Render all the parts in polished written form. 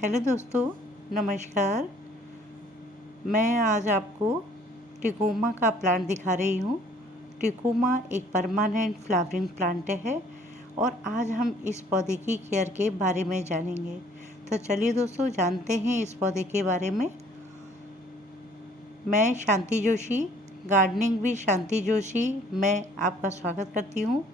Hello दोस्तों, नमस्कार। मैं आज आपको टिकोमा का प्लांट दिखा रही हूँ। टिकोमा एक परमानेंट फ्लावरिंग प्लांट है और आज हम इस पौधे की केयर के बारे में जानेंगे। तो चलिए दोस्तों, जानते हैं इस पौधे के बारे में। मैं शांति जोशी, गार्डनिंग भी शांति जोशी, मैं आपका स्वागत करती हूँ।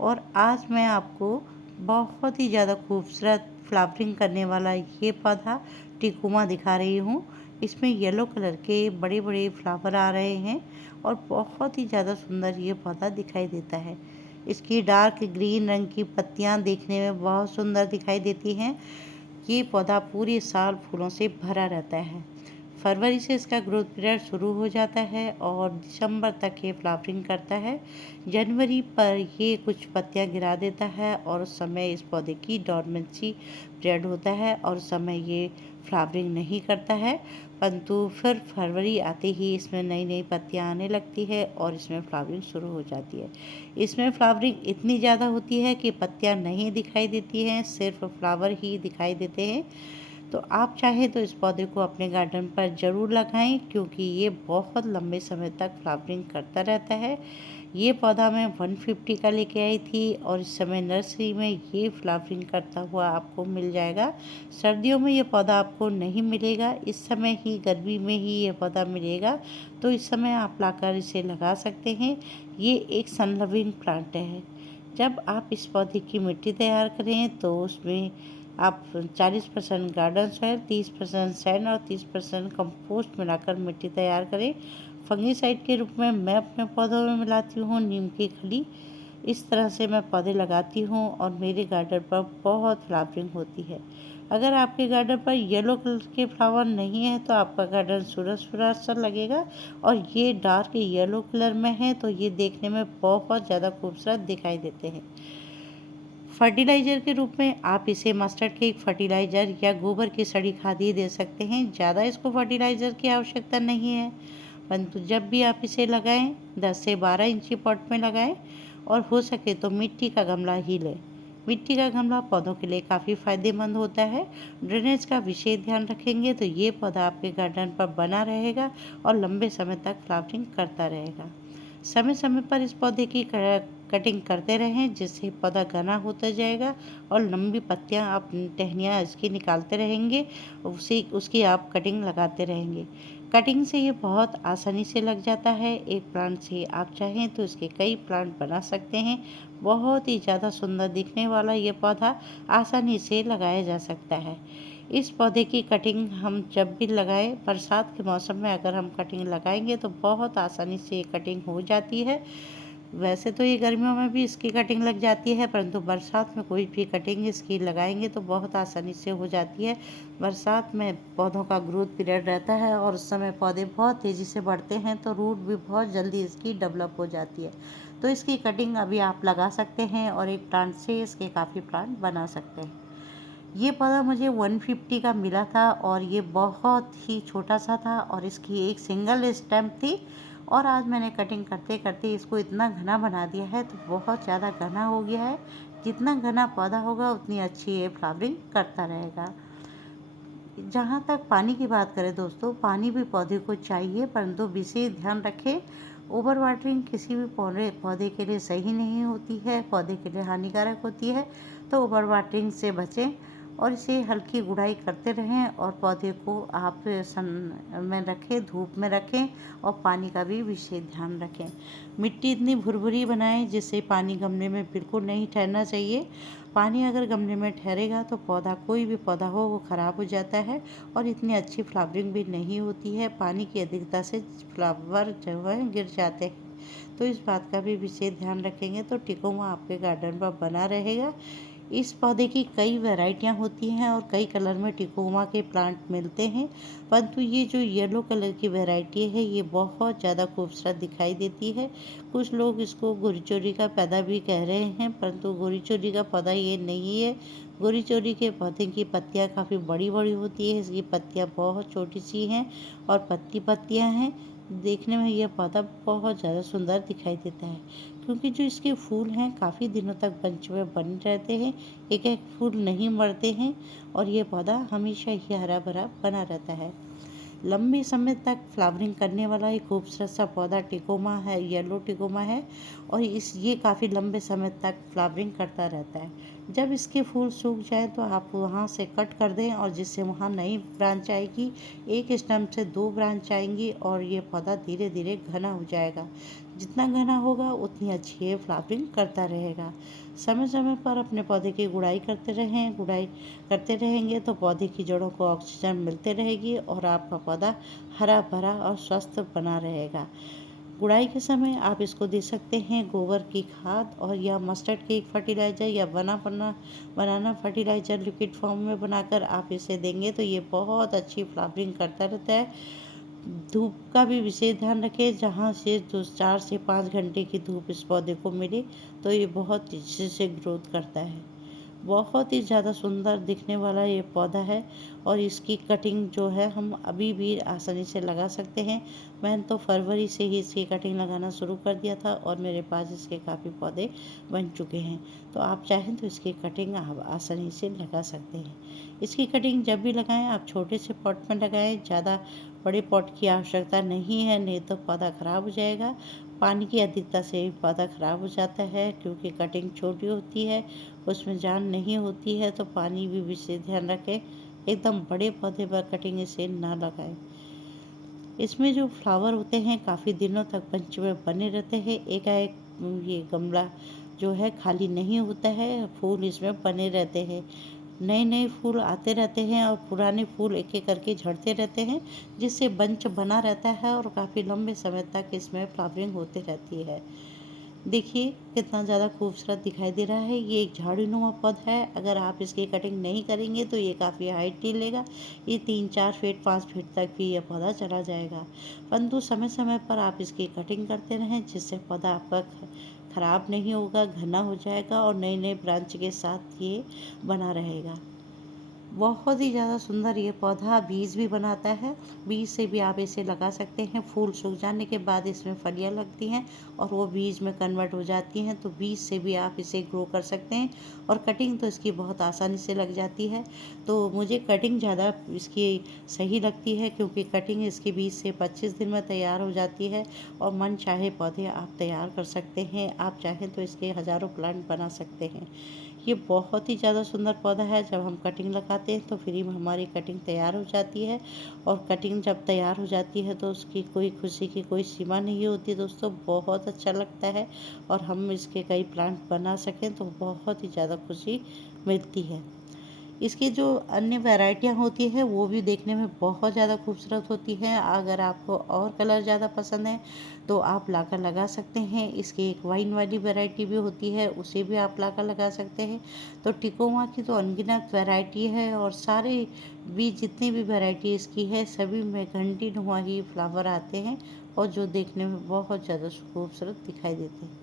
और आज मैं आपको बहुत ही ज़्यादा खूबसूरत फ्लावरिंग करने वाला ये पौधा टिकोमा दिखा रही हूँ। इसमें येलो कलर के बड़े बड़े फ्लावर आ रहे हैं और बहुत ही ज़्यादा सुंदर ये पौधा दिखाई देता है। इसकी डार्क ग्रीन रंग की पत्तियाँ देखने में बहुत सुंदर दिखाई देती हैं। ये पौधा पूरे साल फूलों से भरा रहता है। फरवरी से इसका ग्रोथ पीरियड शुरू हो जाता है और दिसंबर तक ये फ्लावरिंग करता है। जनवरी पर ये कुछ पत्तियां गिरा देता है और उस समय इस पौधे की डॉर्मेंसी पीरियड होता है और उस समय ये फ्लावरिंग नहीं करता है, परंतु फिर फरवरी आते ही इसमें नई नई पत्तियां आने लगती है और इसमें फ्लावरिंग शुरू हो जाती है। इसमें फ्लावरिंग इतनी ज़्यादा होती है कि पत्तियां नहीं दिखाई देती हैं, सिर्फ फ्लावर ही दिखाई देते हैं। तो आप चाहें तो इस पौधे को अपने गार्डन पर ज़रूर लगाएं, क्योंकि ये बहुत लंबे समय तक फ्लावरिंग करता रहता है। ये पौधा मैं 150 का लेके आई थी और इस समय नर्सरी में ये फ्लावरिंग करता हुआ आपको मिल जाएगा। सर्दियों में ये पौधा आपको नहीं मिलेगा, इस समय ही गर्मी में ही ये पौधा मिलेगा। तो इस समय आप लाकर इसे लगा सकते हैं। ये एक सन लविंग प्लांट है। जब आप इस पौधे की मिट्टी तैयार करें तो उसमें आप 40% गार्डन सॉइल, 30% सैंड और 30% कंपोस्ट मिलाकर मिट्टी तैयार करें। फंगीसाइड के रूप में मैं अपने पौधों में मिलाती हूँ नीम की खली। इस तरह से मैं पौधे लगाती हूँ और मेरे गार्डन पर बहुत फ्लावरिंग होती है। अगर आपके गार्डन पर येलो कलर के फ्लावर नहीं है तो आपका गार्डन सूरज सूरज सा लगेगा, और ये डार्क येलो कलर में है तो ये देखने में बहुत ज़्यादा खूबसूरत दिखाई देते हैं। फर्टिलाइज़र के रूप में आप इसे मस्टर्ड केक फर्टिलाइज़र या गोबर की सड़ी खाद ही दे सकते हैं। ज़्यादा इसको फर्टिलाइज़र की आवश्यकता नहीं है, परंतु जब भी आप इसे लगाएं 10 से 12 इंची पॉट में लगाएं और हो सके तो मिट्टी का गमला ही लें। मिट्टी का गमला पौधों के लिए काफ़ी फायदेमंद होता है। ड्रेनेज का विशेष ध्यान रखेंगे तो ये पौधा आपके गार्डन पर बना रहेगा और लंबे समय तक फ्लावरिंग करता रहेगा। समय समय पर इस पौधे की कटिंग करते रहें, जिससे पौधा घना होता जाएगा और लंबी पत्तियां आप टहनियाँ इसकी निकालते रहेंगे, उसकी आप कटिंग लगाते रहेंगे। कटिंग से ये बहुत आसानी से लग जाता है। एक प्लांट से आप चाहें तो इसके कई प्लांट बना सकते हैं। बहुत ही ज़्यादा सुंदर दिखने वाला ये पौधा आसानी से लगाया जा सकता है। इस पौधे की कटिंग हम जब भी लगाएं, बरसात के मौसम में अगर हम कटिंग लगाएंगे तो बहुत आसानी से ये कटिंग हो जाती है। वैसे तो ये गर्मियों में भी इसकी कटिंग लग जाती है, परंतु बरसात में कोई भी कटिंग इसकी लगाएंगे तो बहुत आसानी से हो जाती है। बरसात में पौधों का ग्रोथ पीरियड रहता है और उस समय पौधे बहुत तेज़ी से बढ़ते हैं, तो रूट भी बहुत जल्दी इसकी डेवलप हो जाती है। तो इसकी कटिंग अभी आप लगा सकते हैं और एक प्लांट से इसके काफ़ी प्लांट बना सकते हैं। ये पौधा मुझे 150 का मिला था और ये बहुत ही छोटा सा था और इसकी एक सिंगल स्टेम थी। और आज मैंने कटिंग करते करते इसको इतना घना बना दिया है, तो बहुत ज़्यादा घना हो गया है। जितना घना पौधा होगा उतनी अच्छी ये फ्लावरिंग करता रहेगा। जहाँ तक पानी की बात करें दोस्तों, पानी भी पौधे को चाहिए, परंतु विशेष ध्यान रखें। ओवर वाटरिंग किसी भी पौधे के लिए सही नहीं होती है, पौधे के लिए हानिकारक होती है। तो ओवर वाटरिंग से बचें और इसे हल्की गुड़ाई करते रहें और पौधे को आप सन में रखें, धूप में रखें और पानी का भी विशेष ध्यान रखें। मिट्टी इतनी भुरभुरी बनाएं जिससे पानी गमले में बिल्कुल नहीं ठहरना चाहिए। पानी अगर गमले में ठहरेगा तो पौधा, कोई भी पौधा हो, वो ख़राब हो जाता है और इतनी अच्छी फ्लावरिंग भी नहीं होती है। पानी की अधिकता से फ्लावर जो है गिर जाते हैं, तो इस बात का भी विशेष ध्यान रखेंगे तो टिकोमा आपके गार्डन पर बना रहेगा। इस पौधे की कई वैरायटियां होती हैं और कई कलर में टिकोमा के प्लांट मिलते हैं, परंतु ये जो येलो कलर की वैरायटी है ये बहुत ज़्यादा खूबसूरत दिखाई देती है। कुछ लोग इसको गोरीचोरी का पौधा भी कह रहे हैं, परंतु गोरीचोरी का पौधा ये नहीं है। गोरी चोरी के पौधे की पत्तियां काफ़ी बड़ी बड़ी होती है, इसकी पत्तियां बहुत छोटी सी हैं और पत्ती पत्तियां हैं। देखने में यह पौधा बहुत ज़्यादा सुंदर दिखाई देता है, क्योंकि जो इसके फूल हैं काफ़ी दिनों तक बंच में बने रहते हैं, एक एक फूल नहीं मरते हैं और ये पौधा हमेशा ही हरा भरा बना रहता है। लंबे समय तक फ्लावरिंग करने वाला एक खूबसूरत सा पौधा टिकोमा है, येलो टिकोमा है, और ये काफ़ी लंबे समय तक फ्लावरिंग करता रहता है। जब इसके फूल सूख जाए तो आप वहाँ से कट कर दें, और जिससे वहाँ नई ब्रांच आएगी, एक स्टेम से 2 ब्रांच आएंगी और ये पौधा धीरे धीरे घना हो जाएगा। जितना घना होगा उतनी अच्छी ये फ्लावरिंग करता रहेगा। समय समय पर अपने पौधे की गुड़ाई करते रहें। गुड़ाई करते रहेंगे तो पौधे की जड़ों को ऑक्सीजन मिलते रहेगी और आपका पौधा हरा भरा और स्वस्थ बना रहेगा। गुड़ाई के समय आप इसको दे सकते हैं गोबर की खाद और या मस्टर्ड केक फर्टिलाइज़र या बनाना फर्टिलाइज़र लिक्विड फॉर्म में बनाकर आप इसे देंगे तो ये बहुत अच्छी फ्लावरिंग करता रहता है। धूप का भी विशेष ध्यान रखें, जहाँ से 4 से 5 घंटे की धूप इस पौधे को मिले तो ये बहुत तेज़ी से ग्रोथ करता है। बहुत ही ज़्यादा सुंदर दिखने वाला ये पौधा है और इसकी कटिंग जो है हम अभी भी आसानी से लगा सकते हैं। मैंने तो फरवरी से ही इसकी कटिंग लगाना शुरू कर दिया था और मेरे पास इसके काफ़ी पौधे बन चुके हैं। तो आप चाहें तो इसकी कटिंग आप आसानी से लगा सकते हैं। इसकी कटिंग जब भी लगाएं आप छोटे से पॉट में लगाएं, ज़्यादा बड़े पॉट की आवश्यकता नहीं है, नहीं तो पौधा ख़राब हो जाएगा। पानी की अधिकता से भी पौधा ख़राब हो जाता है, क्योंकि कटिंग छोटी होती है, उसमें जान नहीं होती है, तो पानी भी विशेष ध्यान रखें। एकदम बड़े पौधे पर कटिंग इसे ना लगाएं। इसमें जो फ्लावर होते हैं काफ़ी दिनों तक बंच में बने रहते हैं, एकाएक ये गमला जो है खाली नहीं होता है, फूल इसमें बने रहते हैं। नए नए फूल आते रहते हैं और पुराने फूल एक एक करके झड़ते रहते हैं, जिससे बंच बना रहता है और काफ़ी लंबे समय तक इसमें फ्लावरिंग होती रहती है। देखिए कितना ज़्यादा खूबसूरत दिखाई दे रहा है। ये एक झाड़ीनुमा पौधा है। अगर आप इसकी कटिंग नहीं करेंगे तो ये काफ़ी हाइट नहीं लेगा। ये 3-4 फीट 5 फीट तक भी ये पौधा चला जाएगा, परंतु समय समय पर आप इसकी कटिंग करते रहें, जिससे पौधा आपका खराब नहीं होगा, घना हो जाएगा और नए नए ब्रांच के साथ ये बना रहेगा। बहुत ही ज़्यादा सुंदर ये पौधा बीज भी बनाता है। बीज से भी आप इसे लगा सकते हैं। फूल सूख जाने के बाद इसमें फलियां लगती हैं और वो बीज में कन्वर्ट हो जाती हैं, तो बीज से भी आप इसे ग्रो कर सकते हैं। और कटिंग तो इसकी बहुत आसानी से लग जाती है। तो मुझे कटिंग ज़्यादा इसकी सही लगती है, क्योंकि कटिंग इसके 20 से 25 दिन में तैयार हो जाती है और मन चाहे पौधे आप तैयार कर सकते हैं। आप चाहें तो इसके हज़ारों प्लांट बना सकते हैं। ये बहुत ही ज़्यादा सुंदर पौधा है। जब हम कटिंग लगाते हैं तो फ्री में हमारी कटिंग तैयार हो जाती है, और कटिंग जब तैयार हो जाती है तो उसकी कोई खुशी की कोई सीमा नहीं होती दोस्तों। बहुत अच्छा लगता है, और हम इसके कई प्लांट बना सकें तो बहुत ही ज़्यादा खुशी मिलती है। इसकी जो अन्य वैरायटियाँ होती हैं वो भी देखने में बहुत ज़्यादा खूबसूरत होती हैं। अगर आपको और कलर ज़्यादा पसंद है तो आप लाकर लगा सकते हैं। इसकी एक वाइन वाली वैरायटी भी होती है, उसे भी आप लाकर लगा सकते हैं। तो टिकोमा की तो अनगिनत वैरायटी है, और सारे भी जितनी भी वैरायटी इसकी है सभी में घंटी नुमा ही फ्लावर आते हैं, और जो देखने में बहुत ज़्यादा खूबसूरत दिखाई देते हैं।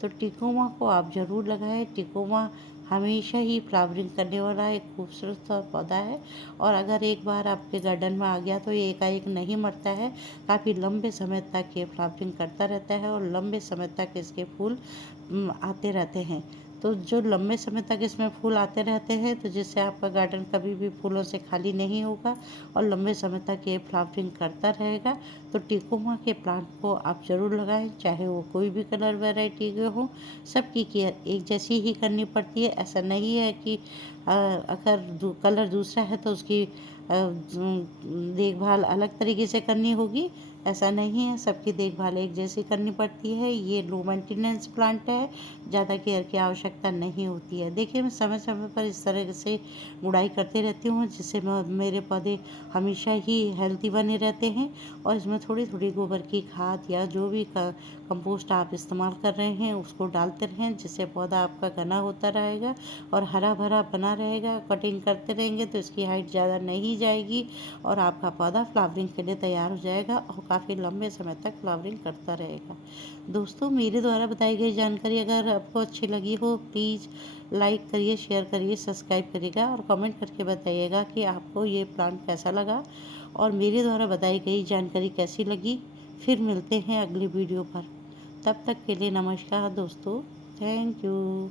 तो टिकोमा को आप ज़रूर लगाएं। टिकोमा हमेशा ही फ्लावरिंग करने वाला एक खूबसूरत सा पौधा है, और अगर एक बार आपके गार्डन में आ गया तो ये एकाएक नहीं मरता है। काफ़ी लंबे समय तक ये फ्लावरिंग करता रहता है और लंबे समय तक इसके फूल आते रहते हैं। तो जो लंबे समय तक इसमें फूल आते रहते हैं, तो जिससे आपका गार्डन कभी भी फूलों से खाली नहीं होगा और लंबे समय तक ये फ्लावरिंग करता रहेगा। तो टिकोमा के प्लांट को आप ज़रूर लगाएं, चाहे वो कोई भी कलर वैरायटी के हो। सबकी केयर एक जैसी ही करनी पड़ती है। ऐसा नहीं है कि अगर कलर दूसरा है तो उसकी देखभाल अलग तरीके से करनी होगी, ऐसा नहीं है। सबकी देखभाल एक जैसी करनी पड़ती है। ये लो मेंटेनेंस प्लांट है, ज़्यादा केयर की आवश्यकता नहीं होती है। देखिए मैं समय समय पर इस तरह से गुड़ाई करती रहती हूँ, जिससे मेरे पौधे हमेशा ही हेल्दी बने रहते हैं। और इसमें थोड़ी थोड़ी गोबर की खाद या जो भी कंपोस्ट आप इस्तेमाल कर रहे हैं उसको डालते रहें, जिससे पौधा आपका घना होता रहेगा और हरा भरा बना रहेगा। कटिंग करते रहेंगे तो इसकी हाइट ज़्यादा नहीं जाएगी और आपका पौधा फ्लावरिंग के लिए तैयार हो जाएगा और काफ़ी लंबे समय तक फ्लावरिंग करता रहेगा। दोस्तों मेरे द्वारा बताई गई जानकारी अगर आपको अच्छी लगी हो, प्लीज़ लाइक करिए, शेयर करिए, सब्सक्राइब करिएगा और कमेंट करके बताइएगा कि आपको ये प्लांट कैसा लगा और मेरे द्वारा बताई गई जानकारी कैसी लगी। फिर मिलते हैं अगली वीडियो पर। तब तक के लिए नमस्कार दोस्तों। Thank you.